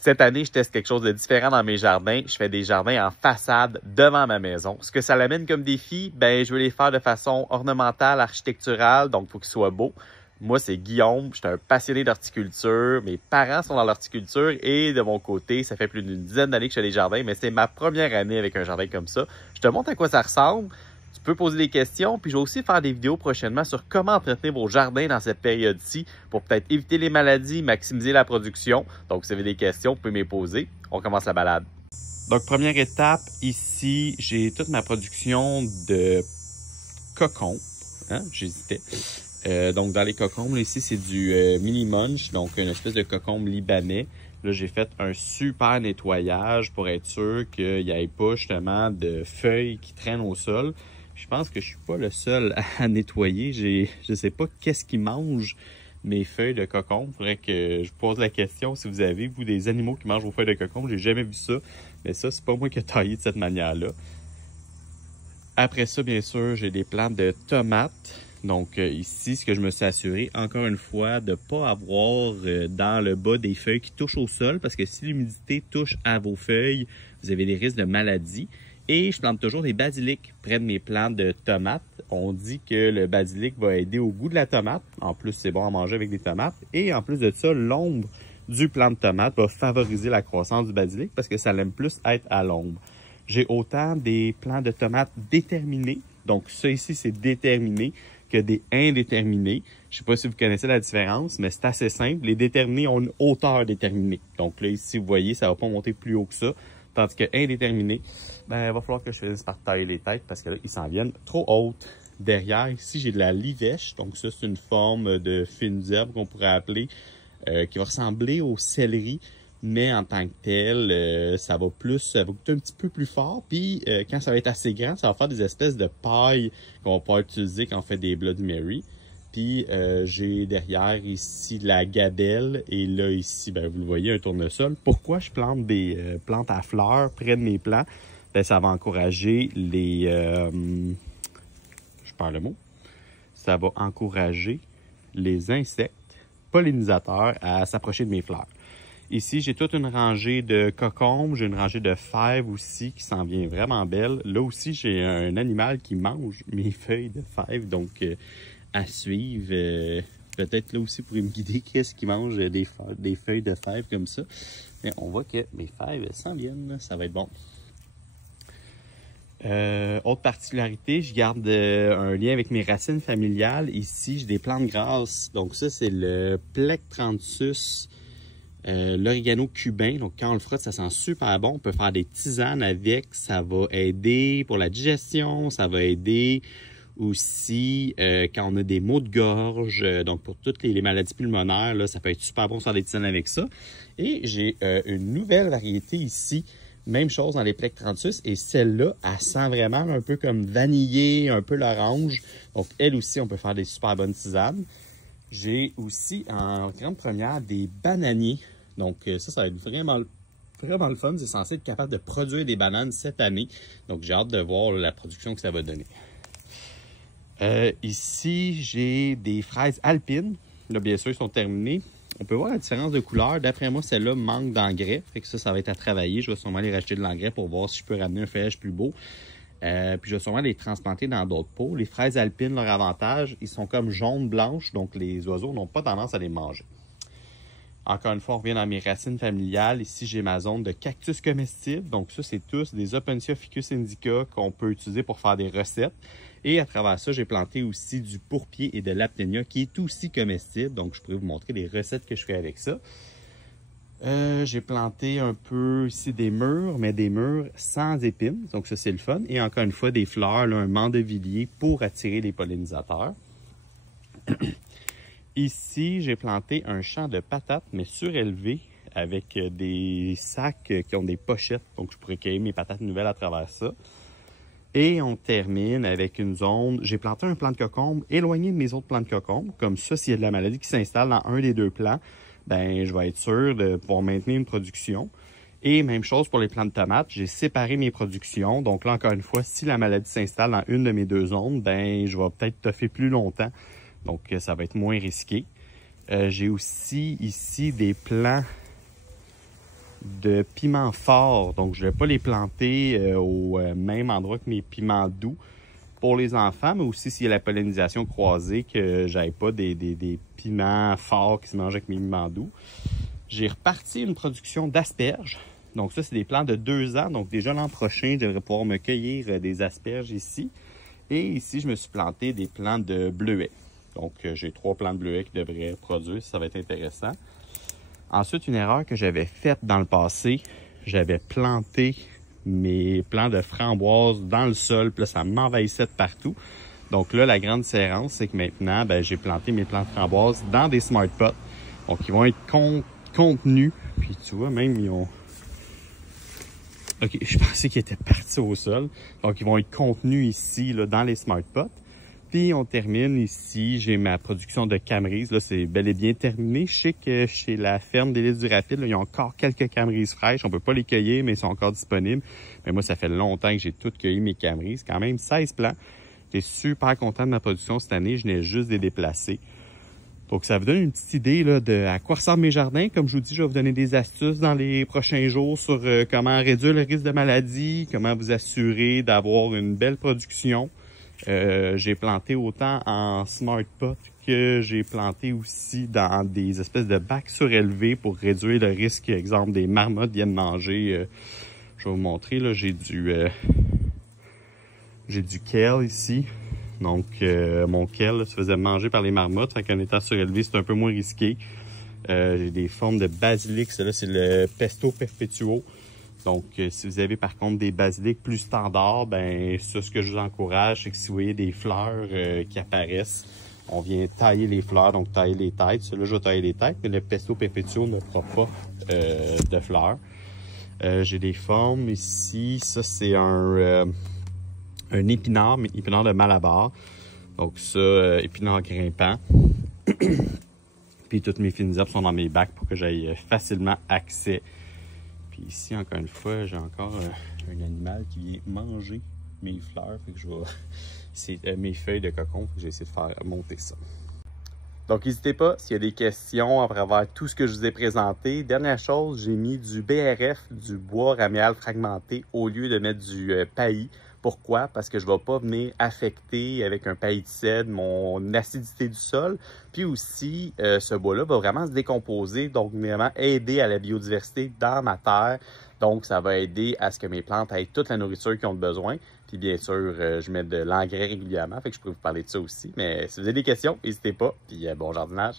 Cette année, je teste quelque chose de différent dans mes jardins. Je fais des jardins en façade devant ma maison. Ce que ça l'amène comme défi, ben, je veux les faire de façon ornementale, architecturale, donc il faut qu'ils soient beaux. Moi, c'est Guillaume, je suis un passionné d'horticulture. Mes parents sont dans l'horticulture et de mon côté, ça fait plus d'une dizaine d'années que je fais des jardins, mais c'est ma première année avec un jardin comme ça. Je te montre à quoi ça ressemble. Tu peux poser des questions, puis je vais aussi faire des vidéos prochainement sur comment entretenir vos jardins dans cette période-ci pour peut-être éviter les maladies, maximiser la production. Donc, si vous avez des questions, vous pouvez me les poser. On commence la balade. Donc, première étape, ici, j'ai toute ma production de cocombes. J'hésitais. Donc, dans les cocombes, ici, c'est du mini munch, donc une espèce de cocombe libanais. Là, j'ai fait un super nettoyage pour être sûr qu'il n'y ait pas justement de feuilles qui traînent au sol. Je pense que je suis pas le seul à nettoyer. Je sais pas qu'est-ce qui mange mes feuilles de cocombe. Il faudrait que je pose la question si vous avez, vous, des animaux qui mangent vos feuilles de cocombe. J'ai jamais vu ça. Mais ça, c'est pas moi qui ai taillé de cette manière-là. Après ça, bien sûr, j'ai des plantes de tomates. Donc ici, ce que je me suis assuré, encore une fois, de ne pas avoir dans le bas des feuilles qui touchent au sol, parce que si l'humidité touche à vos feuilles, vous avez des risques de maladies. Et je plante toujours des basilics près de mes plantes de tomates. On dit que le basilic va aider au goût de la tomate. En plus, c'est bon à manger avec des tomates. Et en plus de ça, l'ombre du plant de tomate va favoriser la croissance du basilic parce que ça l'aime plus être à l'ombre. J'ai autant des plants de tomates déterminés. Donc ça ici, c'est déterminé que des indéterminés. Je ne sais pas si vous connaissez la différence, mais c'est assez simple. Les déterminés ont une hauteur déterminée. Donc là, ici, vous voyez, ça ne va pas monter plus haut que ça. Tandis que indéterminé, ben, il va falloir que je finisse par tailler les têtes parce que là, ils s'en viennent trop hautes. Derrière, ici, j'ai de la livèche. Donc ça, c'est une forme de fine d'herbe qu'on pourrait appeler, qui va ressembler au céleri. Mais en tant que tel, ça va goûter un petit peu plus fort. Puis quand ça va être assez grand, ça va faire des espèces de paille qu'on va pouvoir utiliser quand on fait des Bloody Mary. Puis j'ai derrière ici de la gabelle et là ici, ben, vous le voyez, un tournesol. Pourquoi je plante des plantes à fleurs près de mes plants? Ben, ça va encourager les... je perds le mot. Ça va encourager les insectes pollinisateurs à s'approcher de mes fleurs. Ici, j'ai toute une rangée de cocombes, j'ai une rangée de fèves aussi qui s'en vient vraiment belle. Là aussi, j'ai un animal qui mange mes feuilles de fèves, donc à suivre. Peut-être là aussi pour me guider qu'est-ce qui mange des feuilles de fèves comme ça. Mais on voit que mes fèves s'en viennent, ça va être bon. Autre particularité, je garde un lien avec mes racines familiales. Ici, j'ai des plantes grasses. Donc ça, c'est le Plectranthus. L'origano cubain, donc quand on le frotte, ça sent super bon. On peut faire des tisanes avec, ça va aider pour la digestion, ça va aider aussi quand on a des maux de gorge, donc pour toutes les maladies pulmonaires, là, ça peut être super bon de faire des tisanes avec ça. Et j'ai une nouvelle variété ici, même chose dans les Plectranthus, et celle-là, elle sent vraiment un peu comme vanillé, un peu l'orange. Donc elle aussi, on peut faire des super bonnes tisanes. J'ai aussi en grande première des bananiers. Donc ça va être vraiment le fun. C'est censé être capable de produire des bananes cette année. Donc j'ai hâte de voir la production que ça va donner. Ici, j'ai des fraises alpines. Là, bien sûr, ils sont terminés. On peut voir la différence de couleur. D'après moi, celle-là manque d'engrais. Fait que ça va être à travailler. Je vais sûrement aller racheter de l'engrais pour voir si je peux ramener un feuillage plus beau. Puis je vais sûrement les transplanter dans d'autres pots. Les fraises alpines, leur avantage, ils sont comme jaunes-blanches, donc les oiseaux n'ont pas tendance à les manger. Encore une fois, on revient dans mes racines familiales. Ici, j'ai ma zone de cactus comestibles. Donc ça, c'est tous des Opuntia ficus indica qu'on peut utiliser pour faire des recettes. Et à travers ça, j'ai planté aussi du pourpier et de l'apténia qui est aussi comestible. Donc je pourrais vous montrer les recettes que je fais avec ça. J'ai planté un peu ici des mûres, mais des mûres sans épines. Donc ça, c'est le fun. Et encore une fois, des fleurs, là, un mandevillier pour attirer les pollinisateurs. Ici, j'ai planté un champ de patates, mais surélevé, avec des sacs qui ont des pochettes. Donc je pourrais cueillir mes patates nouvelles à travers ça. Et on termine avec une zone. J'ai planté un plant de cocombe éloigné de mes autres plants de cocombe. Comme ça, s'il y a de la maladie qui s'installe dans un des deux plants, ben, je vais être sûr de pouvoir maintenir une production. Et même chose pour les plants de tomates, j'ai séparé mes productions. Donc là, encore une fois, si la maladie s'installe dans une de mes deux zones, ben, je vais peut-être toffer plus longtemps. Donc, ça va être moins risqué. J'ai aussi ici des plants de piments forts. Donc, je ne vais pas les planter au même endroit que mes piments doux pour les enfants, mais aussi s'il y a la pollinisation croisée, que j'aille pas des piments forts qui se mangent avec mes piments doux. J'ai reparti une production d'asperges. Donc ça, c'est des plants de 2 ans. Donc déjà l'an prochain, je devrais pouvoir me cueillir des asperges ici. Et ici, je me suis planté des plants de bleuets. Donc j'ai 3 plants de bleuets qui devraient produire. Ça va être intéressant. Ensuite, une erreur que j'avais faite dans le passé, j'avais planté mes plants de framboises dans le sol, puis là, ça m'envahissait de partout. Donc là, la grande différence, c'est que maintenant, j'ai planté mes plants de framboises dans des Smart Pots. Donc, ils vont être contenus. Puis tu vois, même, ils ont... OK, je pensais qu'ils étaient partis au sol. Donc, ils vont être contenus ici, là, dans les Smart Pots. Puis, on termine ici. J'ai ma production de camerises. Là, c'est bel et bien terminé. Je sais que chez la ferme des Listes du Rapide, là, il y a encore quelques camerises fraîches. On peut pas les cueillir, mais ils sont encore disponibles. Mais moi, ça fait longtemps que j'ai tout cueilli mes camerises. Quand même 16 plants. J'étais super content de ma production cette année. Je n'ai juste des déplacés. Donc, ça vous donne une petite idée là, de à quoi ressemblent mes jardins. Comme je vous dis, je vais vous donner des astuces dans les prochains jours sur comment réduire le risque de maladie, comment vous assurer d'avoir une belle production. J'ai planté autant en Smart Pot que j'ai planté aussi dans des espèces de bacs surélevés pour réduire le risque, exemple, des marmottes viennent manger. Je vais vous montrer, là, j'ai du kale ici. Donc, mon kale se faisait manger par les marmottes. Fait qu'en étant surélevé, c'est un peu moins risqué. J'ai des formes de basilic. Là, c'est le pesto perpetuo. Donc, si vous avez par contre des basilics plus standards, ça, ce que je vous encourage, c'est que si vous voyez des fleurs qui apparaissent, on vient tailler les fleurs, donc tailler les têtes. Celui-là, je vais tailler les têtes, mais le pesto perpetuo ne fera pas de fleurs. J'ai des formes ici. Ça, c'est un épinard, mais épinard de Malabar. Donc ça, épinard grimpant. Puis toutes mes fines herbes sont dans mes bacs pour que j'aille facilement accès. Puis ici, encore une fois, j'ai encore un animal qui vient manger mes fleurs. Fait que je vais... C'est mes feuilles de cocon. Fait que je vais essayer de faire monter ça. Donc, n'hésitez pas, s'il y a des questions à travers tout ce que je vous ai présenté. Dernière chose, j'ai mis du BRF, du bois ramial fragmenté, au lieu de mettre du paillis. Pourquoi? Parce que je ne vais pas venir affecter avec un paillicide mon acidité du sol. Puis aussi, ce bois-là va vraiment se décomposer, donc vraiment aider à la biodiversité dans ma terre. Donc, ça va aider à ce que mes plantes aient toute la nourriture qu'ils ont besoin. Puis bien sûr, je mets de l'engrais régulièrement, fait que je pourrais vous parler de ça aussi. Mais si vous avez des questions, n'hésitez pas. Puis bon jardinage!